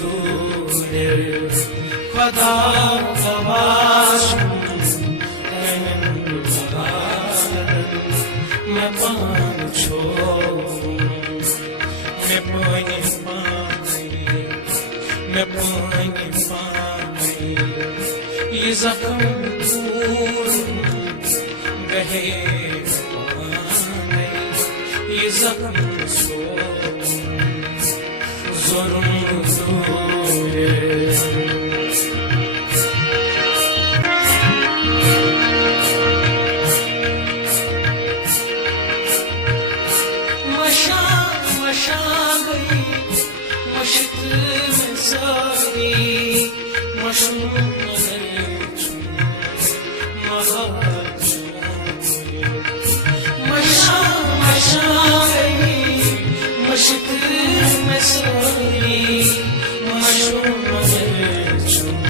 huzur Kada savaşım मैं पाँचो मैं पानी ये जख्म दूर बहे ये जख्म सो जुर्म